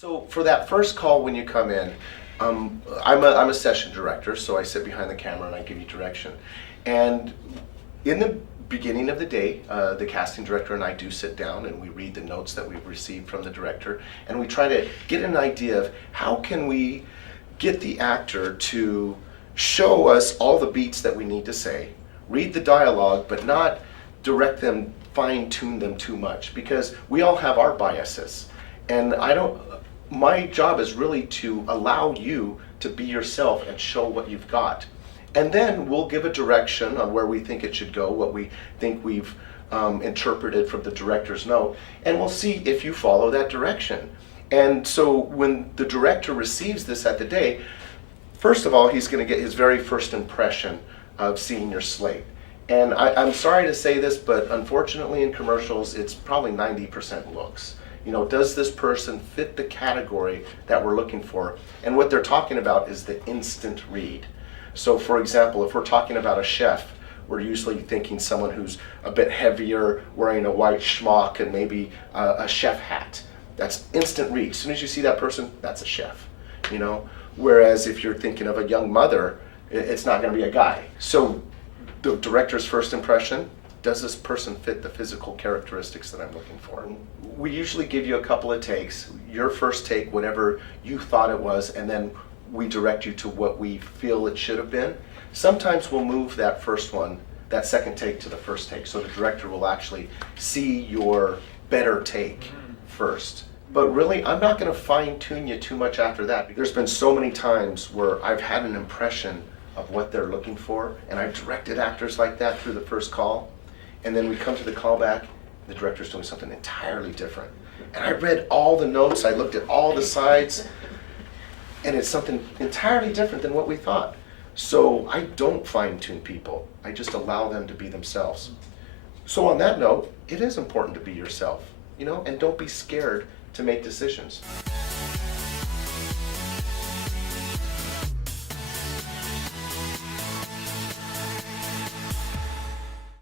So for that first call when you come in, I'm a session director, so I sit behind the camera and I give you direction. And in the beginning of the day, the casting director and I do sit down and we read the notes that we've received from the director, and we try to get an idea of how can we get the actor to show us all the beats that we need to say, read the dialogue, but not direct them, fine-tune them too much, because we all have our biases. And my job is really to allow you to be yourself and show what you've got. And then we'll give a direction on where we think it should go, what we think we've interpreted from the director's note, and we'll see if you follow that direction. And so when the director receives this at the day, first of all, he's going to get his very first impression of seeing your slate. And I'm sorry to say this, but unfortunately in commercials, it's probably 90% looks. You know, does this person fit the category that we're looking for? And what they're talking about is the instant read. So for example, if we're talking about a chef, we're usually thinking someone who's a bit heavier, wearing a white schmuck and maybe a chef hat. That's instant read. As soon as you see that person, that's a chef, you know? Whereas if you're thinking of a young mother, it's not gonna be a guy. So the director's first impression, does this person fit the physical characteristics that I'm looking for? We usually give you a couple of takes, your first take, whatever you thought it was, and then we direct you to what we feel it should have been. Sometimes we'll move that first one, that second take, to the first take, so the director will actually see your better take first. But really, I'm not going to fine-tune you too much after that. There's been so many times where I've had an impression of what they're looking for, and I've directed actors like that through the first call, and then we come to the callback, the director's doing something entirely different. And I read all the notes, I looked at all the sides, and it's something entirely different than what we thought. So I don't fine-tune people, I just allow them to be themselves. So on that note, it is important to be yourself, you know, and don't be scared to make decisions.